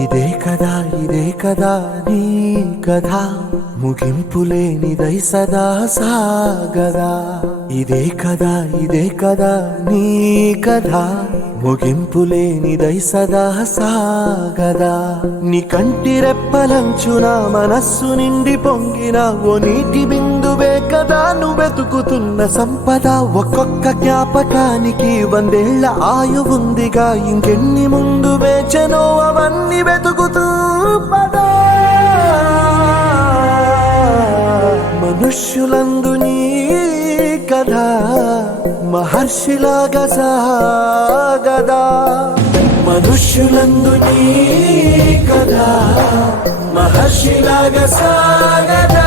ఇదే కదా నీ కథ ముగింపులేనిదై సదా సాగదా. ఇదే కదా నీ కథ ముగింపులేనిదై సదా సాగదా. నీ కంటి రెప్పలంచున మనస్సు నిండి పొంగిన ఓ నీటి బిందువే కదా నువ్వెతుకుతున్న సంపద. ఒక్కొక్క జ్ఞాపకానికి 100 ఏళ్ల ఆయువుందిగా, ఇంకెన్ని ముందు వేచనో అవన్నీ వెతుకుతూ పదా. మనుష్యులందు నీ కథ మహర్షిలాగా సాగదా. మనుష్యులందు నీ కథ మహర్షిలాగా సాగదా.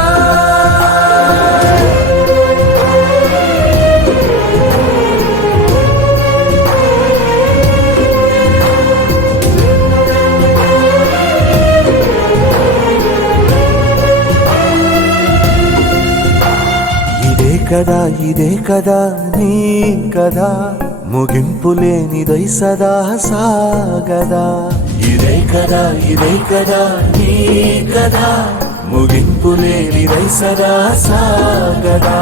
ఇదే కదా నీ కథ ముగింపులేనిదై సదా సాగదా. ఇదే కదా నీ కథ ముగింపులేనిదై సదా సాగదా.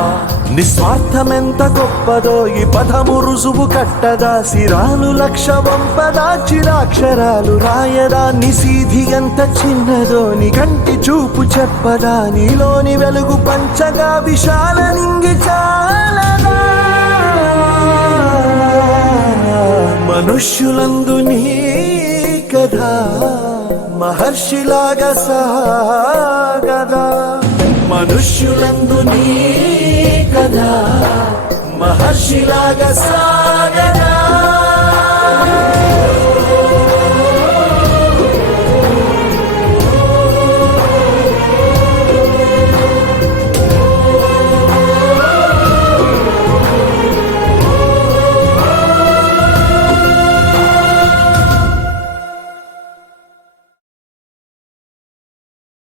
నిస్వార్థమెంత గొప్పదో ఈ పదము రుజువు కట్టదా. సిరాలు 1,00,000 వంపదా, చిరాక్షరాలు రాయదా. నిశీధి ఎంత చిన్నదో నీ కంటి చూపు చెప్పదా. నీలోని వెలుగు పంచగా విశాల నింగి చాలదా. మనుష్యులందు నీ కథ మహర్షిలాగా సాగదా. మనుష్యులందు నీ కథ మహర్షిలాగా సాగదా.